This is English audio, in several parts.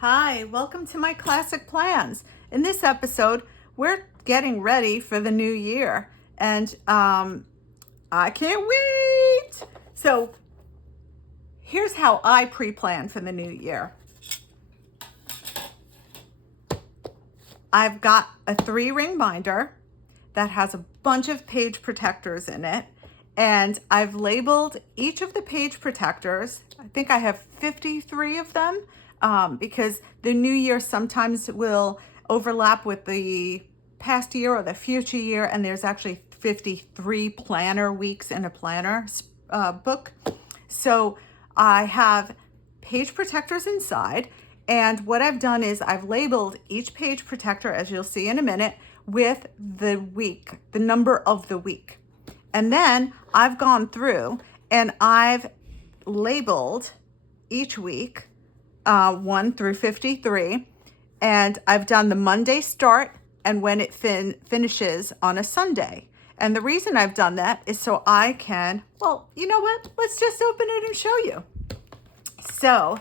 Hi, welcome to my classic plans. In this episode, we're getting ready for the new year, and I can't wait. So, here's how I pre-plan for the new year. I've got a 3-ring binder that has a bunch of page protectors in it, and I've labeled each of the page protectors. I think I have 53 of them. Because the new year sometimes will overlap with the past year or the future year, and there's actually 53 planner weeks in a planner book. So I have page protectors inside, and what I've done is I've labeled each page protector, as you'll see in a minute, with the week, the number of the week. And then I've gone through and I've labeled each week 1 through 53, and I've done the Monday start and when it finishes on a Sunday. And the reason I've done that is so I can, well, you know what? Let's just open it and show you. So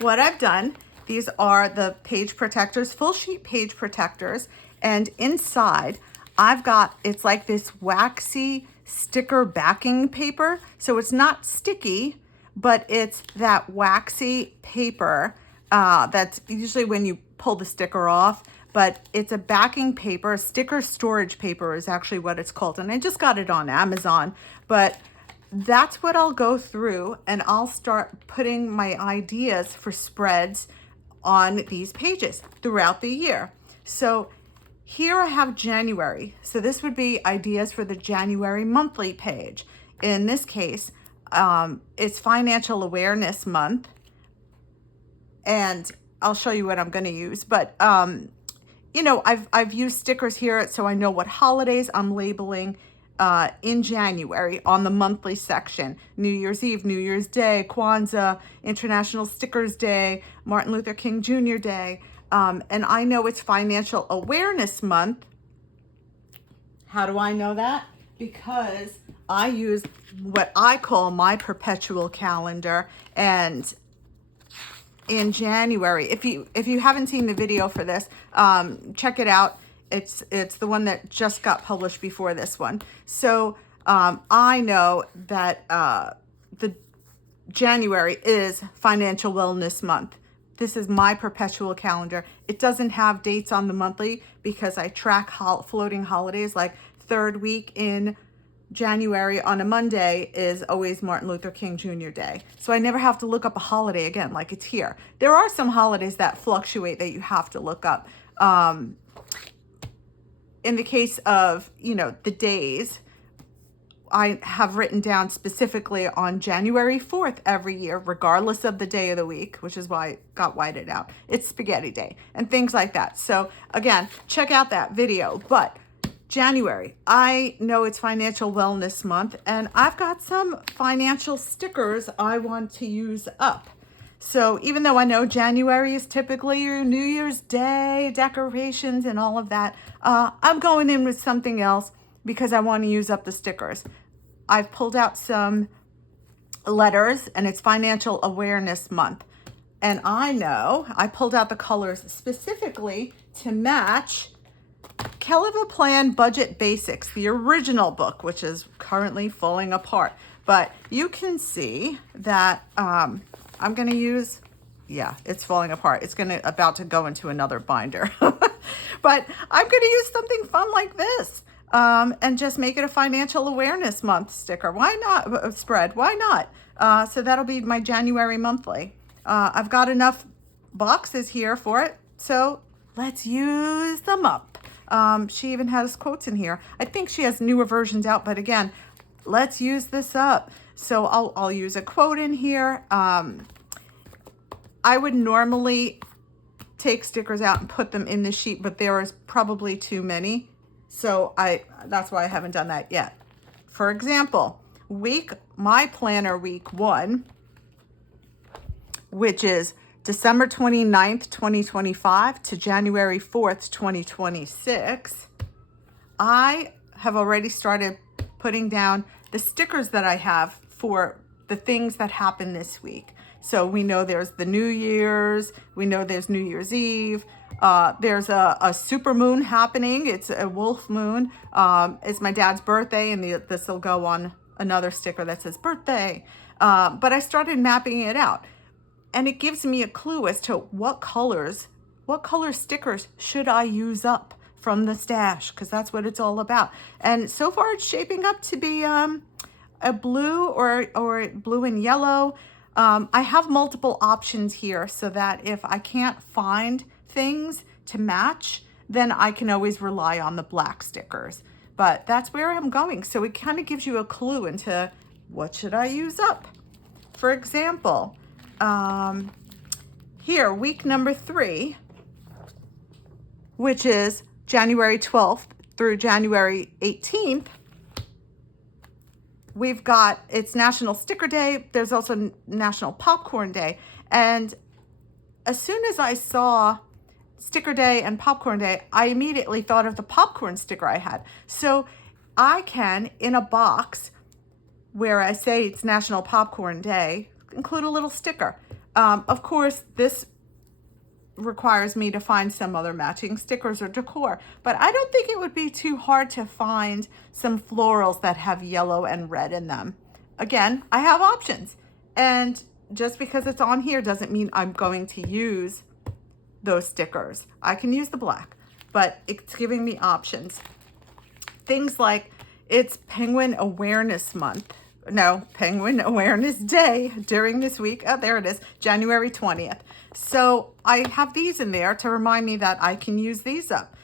what I've done, these are the page protectors, full sheet page protectors, and inside I've got, it's like this waxy sticker backing paper. So it's not sticky, but it's that waxy paper that's usually when you pull the sticker off, but it's a backing paper. Sticker storage paper is actually what it's called. And I just got it on Amazon, but that's what I'll go through, and I'll start putting my ideas for spreads on these pages throughout the year. So here I have January. So this would be ideas for the January monthly page. In this case, it's Financial Awareness Month, and I'll show you what I'm going to use. But you know, I've used stickers here so I know what holidays I'm labeling in January on the monthly section. New Year's Eve, New Year's Day, Kwanzaa, International Stickers Day, Martin Luther King Jr. Day, and I know it's Financial Awareness Month. How do I know that? Because I use what I call my perpetual calendar, and in January, if you haven't seen the video for this, check it out. It's the one that just got published before this one. So I know that the January is Financial Wellness Month. This is my perpetual calendar. It doesn't have dates on the monthly because I track floating holidays, like third week in January on a Monday is always Martin Luther King Jr. Day. So I never have to look up a holiday again, like it's here. There are some holidays that fluctuate that you have to look up. In the case of, you know, the days, I have written down specifically on January 4th every year, regardless of the day of the week, which is why it got whited out. It's Spaghetti Day and things like that. So again, check out that video. But January, I know it's Financial Wellness Month, and I've got some financial stickers I want to use up. So even though I know January is typically your New Year's Day decorations and all of that, I'm going in with something else because I want to use up the stickers. I've pulled out some letters, and it's Financial Awareness Month. And I know I pulled out the colors specifically to match Keleva Plan Budget Basics, the original book, which is currently falling apart. But you can see that I'm going to use, yeah, it's falling apart. It's about to go into another binder. But I'm going to use something fun like this and just make it a Financial Awareness Month sticker. Why not? Spread. Why not? So that'll be my January monthly. I've got enough boxes here for it, so let's use them up. She even has quotes in here. I think she has newer versions out, but again, let's use this up. So I'll use a quote in here. I would normally take stickers out and put them in the sheet, but there is probably too many. So that's why I haven't done that yet. For example, my planner week 1, which is December 29th, 2025 to January 4th, 2026, I have already started putting down the stickers that I have for the things that happen this week. So we know there's the New Year's, we know there's New Year's Eve. There's a super moon happening. It's a wolf moon. It's my dad's birthday, and this will go on another sticker that says birthday. But I started mapping it out, and it gives me a clue as to what color stickers should I use up from the stash, because that's what it's all about. And so far it's shaping up to be a blue or blue and yellow. I have multiple options here so that if I can't find things to match, then I can always rely on the black stickers. But that's where I'm going. So it kind of gives you a clue into what should I use up. For example, here, week number 3, which is January 12th through January 18th, we've got, it's National Sticker Day. There's also National Popcorn Day. And as soon as I saw Sticker Day and Popcorn Day, I immediately thought of the popcorn sticker I had. So I can, in a box where I say it's National Popcorn Day, include a little sticker. Of course, this requires me to find some other matching stickers or decor, but I don't think it would be too hard to find some florals that have yellow and red in them. Again, I have options, and just because it's on here doesn't mean I'm going to use those stickers. I can use the black, but it's giving me options. Things like it's Penguin Awareness Month. No, Penguin Awareness Day during this week. Oh, there it is, January 20th. So I have these in there to remind me that I can use these up.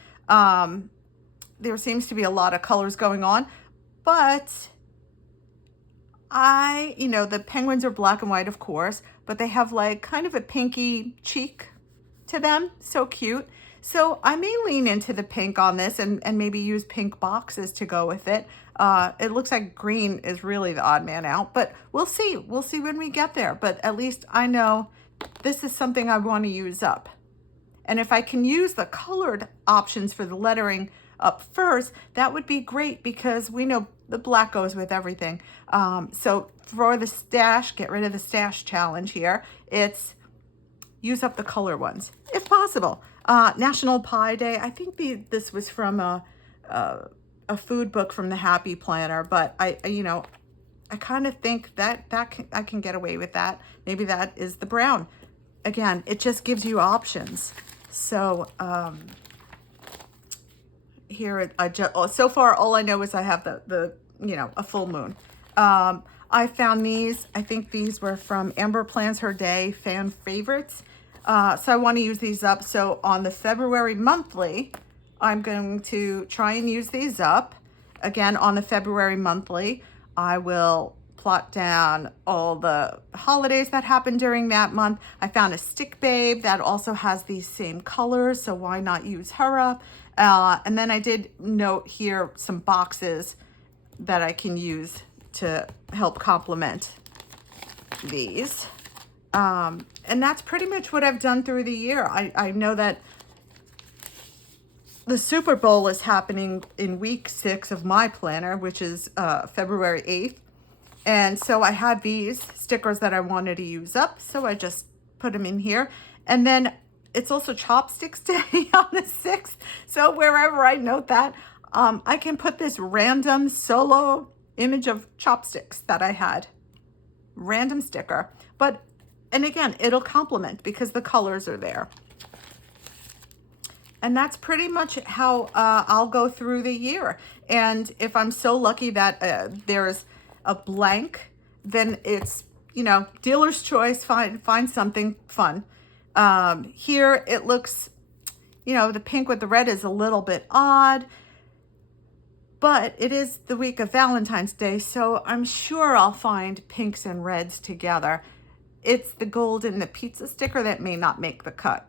There seems to be a lot of colors going on, but the penguins are black and white, of course, but they have like kind of a pinky cheek to them. So cute. So I may lean into the pink on this and maybe use pink boxes to go with it. It looks like green is really the odd man out, but we'll see. We'll see when we get there. But at least I know this is something I want to use up. And if I can use the colored options for the lettering up first, that would be great, because we know the black goes with everything. So for the stash, get rid of the stash challenge here. It's use up the color ones, if possible. National Pie Day. I think this was from a food book from the Happy Planner, but I kind of think that I can get away with that. Maybe that is the brown. Again, it just gives you options. So here, so far all I know is I have a full moon. I found these. I think these were from Amber Plans Her Day fan favorites. So I want to use these up. So on the February monthly, I'm going to try and use these up. Again, on the February monthly, I will plot down all the holidays that happened during that month. I found a Stick Babe that also has these same colors, so why not use her up? And then I did note here some boxes that I can use to help complement these. And that's pretty much what I've done through the year. I know that the Super Bowl is happening in week 6 of my planner, which is February 8th. And so I had these stickers that I wanted to use up, so I just put them in here. And then it's also Chopsticks Day on the 6th. So wherever I note that, I can put this random solo image of chopsticks that I had. Random sticker. And again, it'll complement because the colors are there. And that's pretty much how I'll go through the year. And if I'm so lucky that there's a blank, then it's, dealer's choice, find something fun. Here it looks, the pink with the red is a little bit odd, but it is the week of Valentine's Day, so I'm sure I'll find pinks and reds together. It's the gold and the pizza sticker that may not make the cut,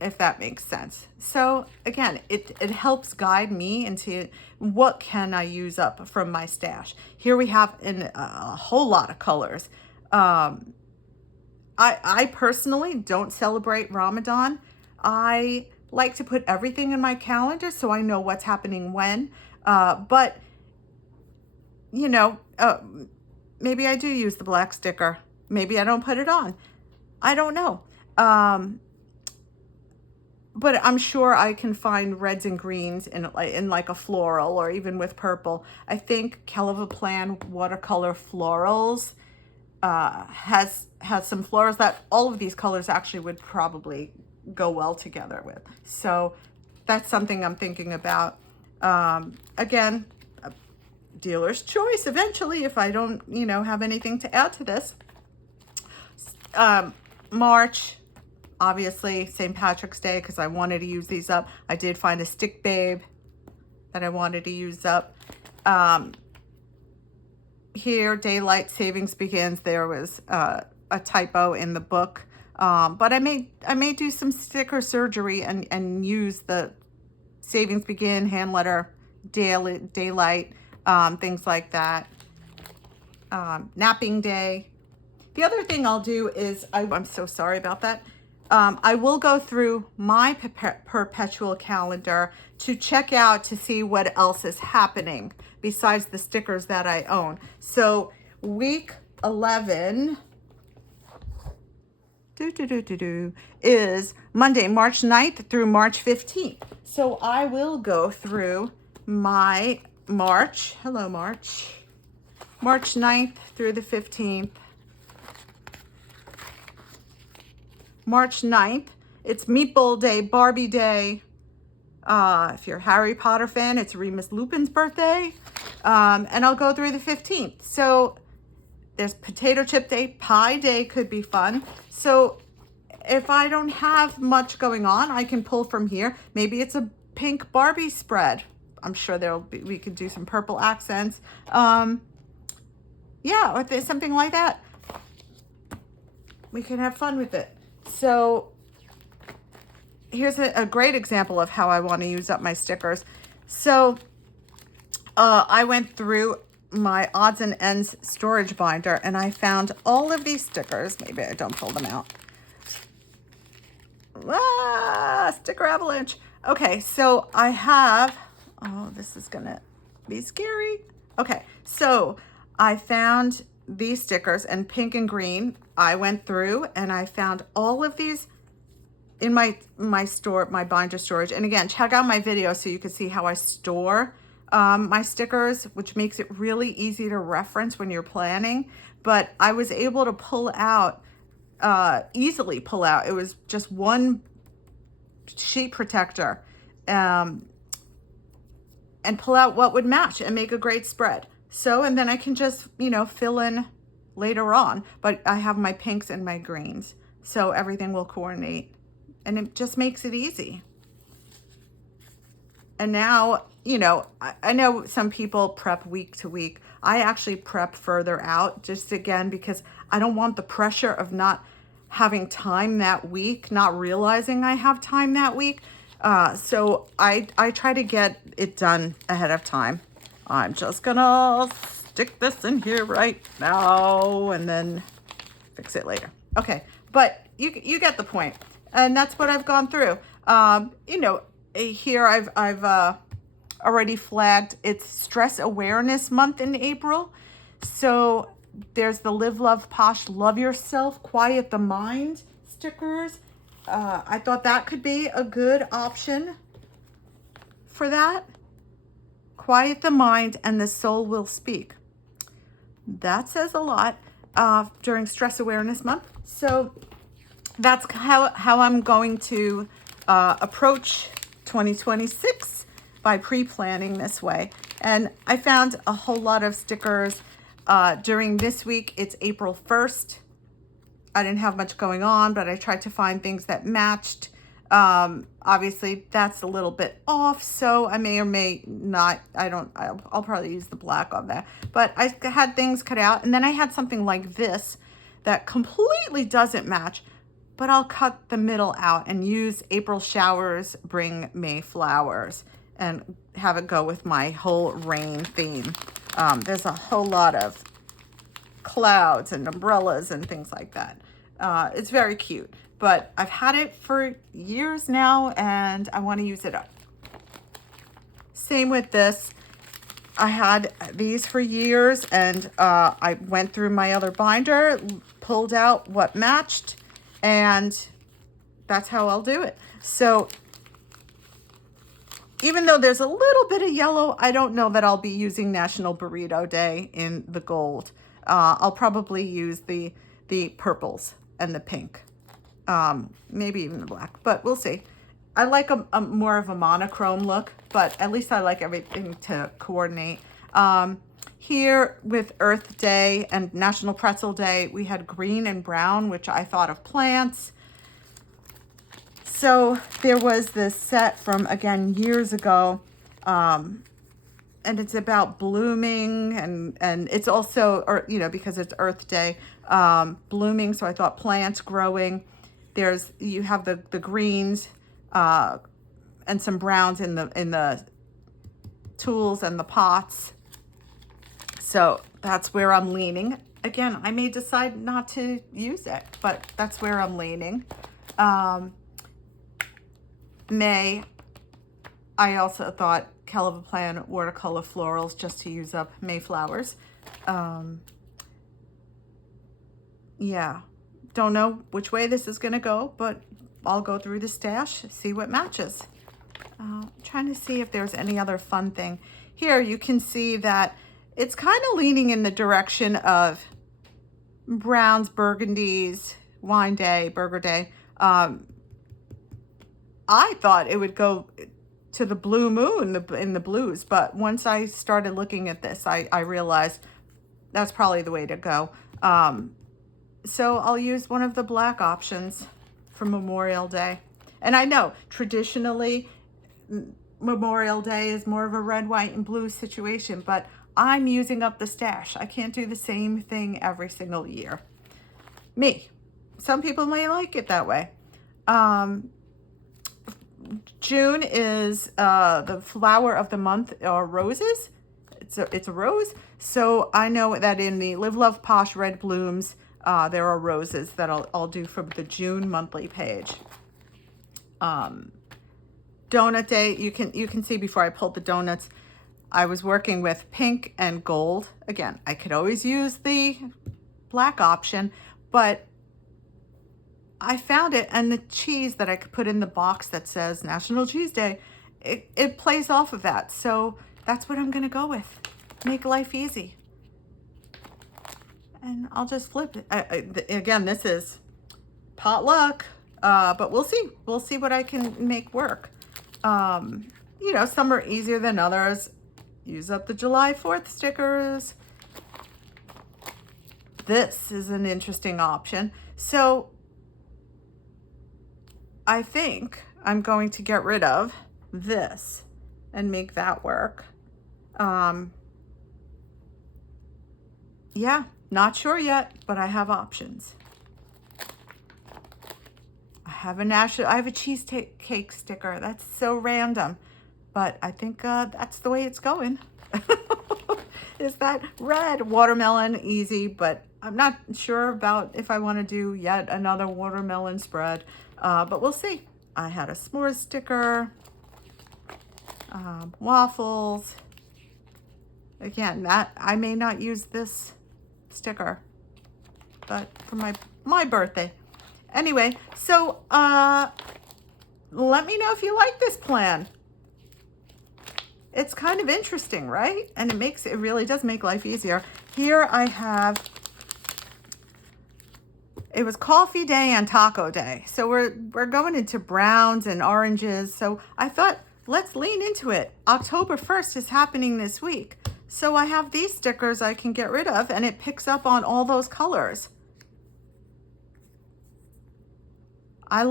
if that makes sense. So again, it helps guide me into what can I use up from my stash. Here we have a whole lot of colors. I personally don't celebrate Ramadan. I like to put everything in my calendar so I know what's happening when. But maybe I do use the black sticker. Maybe I don't put it on. I don't know. But I'm sure I can find reds and greens in like a floral, or even with purple. I think Kelva Plan watercolor florals has some florals that all of these colors actually would probably go well together with. So that's something I'm thinking about. Again, dealer's choice eventually if I don't, have anything to add to this. March, obviously St. Patrick's Day, because I wanted to use these up. I did find a Stick Babe that I wanted to use up. Here, daylight savings begins. There was a typo in the book, but I may do some sticker surgery and use the savings begin, hand letter, daylight, things like that. Napping day. The other thing I'll do is, I'm so sorry about that. I will go through my perpetual calendar to check out to see what else is happening besides the stickers that I own. So week 11 is Monday, March 9th through March 15th. So I will go through my March, hello March 9th through the 15th. March 9th, it's Meatball Day, Barbie Day. If you're a Harry Potter fan, it's Remus Lupin's birthday. And I'll go through the 15th. So there's Potato Chip Day, Pie Day could be fun. So if I don't have much going on, I can pull from here. Maybe it's a pink Barbie spread. I'm sure we could do some purple accents. Yeah, or there's something like that. We can have fun with it. So here's a great example of how I want to use up my stickers. So I went through my odds and ends storage binder and I found all of these stickers. Maybe I don't pull them out. Sticker avalanche. Okay, so I have, this is gonna be scary. Okay, so I found these stickers in pink and green. I went through and I found all of these in my binder storage. And again, check out my video so you can see how I store my stickers, which makes it really easy to reference when you're planning. But I was able to pull out, easily pull out. It was just one sheet protector, and pull out what would match and make a great spread. So, and then I can just, fill in later on, but I have my pinks and my greens, so everything will coordinate and it just makes it easy. And now, I know some people prep week to week. I actually prep further out, just again, because I don't want the pressure of not having time that week, not realizing I have time that week. So I try to get it done ahead of time. I'm just gonna stick this in here right now and then fix it later. Okay, but you get the point. And that's what I've gone through. Here I've already flagged it's Stress Awareness Month in April. So there's the Live, Love, Posh, Love Yourself, Quiet the Mind stickers. I thought that could be a good option for that. Quiet the mind and the soul will speak. That says a lot during Stress Awareness Month. So that's how I'm going to approach 2026, by pre-planning this way. And I found a whole lot of stickers during this week. It's April 1st. I didn't have much going on, but I tried to find things that matched. Obviously that's a little bit off, so I may or may not, I'll probably use the black on that. But I had things cut out, and then I had something like this that completely doesn't match, but I'll cut the middle out and use April showers bring May flowers and have it go with my whole rain theme. There's a whole lot of clouds and umbrellas and things like that. It's very cute, but I've had it for years now and I want to use it up. Same with this. I had these for years and I went through my other binder, pulled out what matched, And that's how I'll do it. So even though there's a little bit of yellow, I don't know that I'll be using National Burrito Day in the gold. I'll probably use the purples and the pink, maybe even the black, but we'll see. I like a more of a monochrome look, but at least I like everything to coordinate. Here with Earth Day and National Pretzel Day, we had green and brown, which I thought of plants. So there was this set from, again, years ago, and it's about blooming, and it's also, or you know, because it's Earth Day, blooming. So I thought plants growing. You have the greens and some browns in the tools and the pots. So that's where I'm leaning. Again, I may decide not to use it, but that's where I'm leaning. May, I also thought Calivaplan watercolor florals just to use up Mayflowers. Yeah, don't know which way this is gonna go, but I'll go through the stash, see what matches. Trying to see if there's any other fun thing. Here you can see that it's kind of leaning in the direction of browns, burgundies, wine day, burger day. I thought it would go to the blue moon in the blues, but once I started looking at this, I realized that's probably the way to go. So I'll use one of the black options for Memorial Day. And I know traditionally Memorial Day is more of a red, white, and blue situation, but I'm using up the stash. I can't do the same thing every single year. Me. Some people may like it that way. June is the flower of the month are roses. It's a rose. So I know that in the Live Love Posh Red Blooms, there are roses that I'll do from the June monthly page. Donut Day, you can see before I pulled the donuts, I was working with pink and gold. Again, I could always use the black option, but I found it, and the cheese that I could put in the box that says National Cheese Day, it plays off of that. So that's what I'm gonna go with. Make life easy. And I'll just flip it. Again, this is potluck, but we'll see. We'll see what I can make work. You know, some are easier than others. Use up the July 4th stickers. This is an interesting option. So I think I'm going to get rid of this and make that work. Yeah, not sure yet, but I have options. I have a cheesecake sticker. That's so random, but I think that's the way it's going. Is that red watermelon easy, but I'm not sure about if I want to do yet another watermelon spread, but we'll see. I had a s'mores sticker, waffles. Again, that I may not use this sticker, but for my birthday. Anyway, so let me know if you like this plan. It's kind of interesting, right? And it really does make life easier. Here I have, it was coffee day and taco day. So we're going into browns and oranges. So I thought, let's lean into it. October 1st is happening this week. So I have these stickers I can get rid of, and it picks up on all those colors. I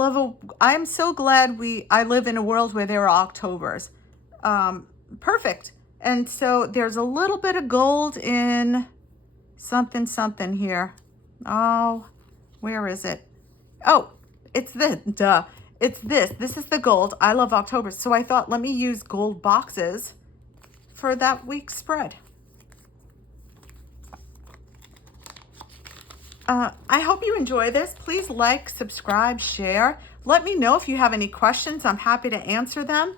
am so glad I live in a world where there are Octobers. Perfect. And so there's a little bit of gold in something here. Oh, where is it? Oh, it's this. Duh. It's this. This is the gold. I love October. So I thought, let me use gold boxes for that week's spread. I hope you enjoy this. Please like, subscribe, share. Let me know if you have any questions. I'm happy to answer them.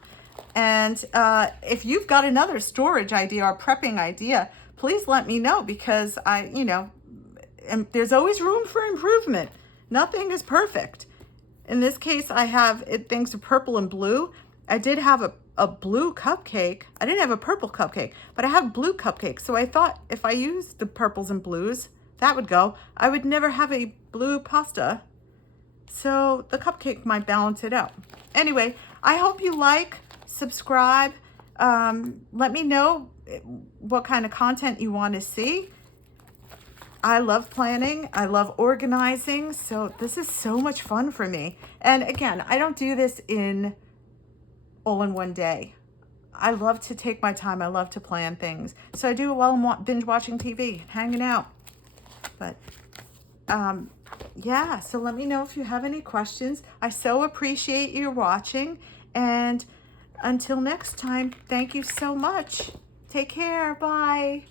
And if you've got another storage idea or prepping idea, please let me know, because and there's always room for improvement. Nothing is perfect. In this case, I have things are purple and blue. I did have a blue cupcake. I didn't have a purple cupcake, but I have blue cupcake. So I thought if I used the purples and blues, that would go. I would never have a blue pasta. So the cupcake might balance it out. Anyway, I hope you like, subscribe. Let me know what kind of content you want to see. I love planning. I love organizing. So this is so much fun for me. And again, I don't do this all in one day. I love to take my time. I love to plan things. So I do it while I'm binge watching TV, hanging out. But yeah, so let me know if you have any questions. I so appreciate you watching. And until next time, thank you so much. Take care. Bye.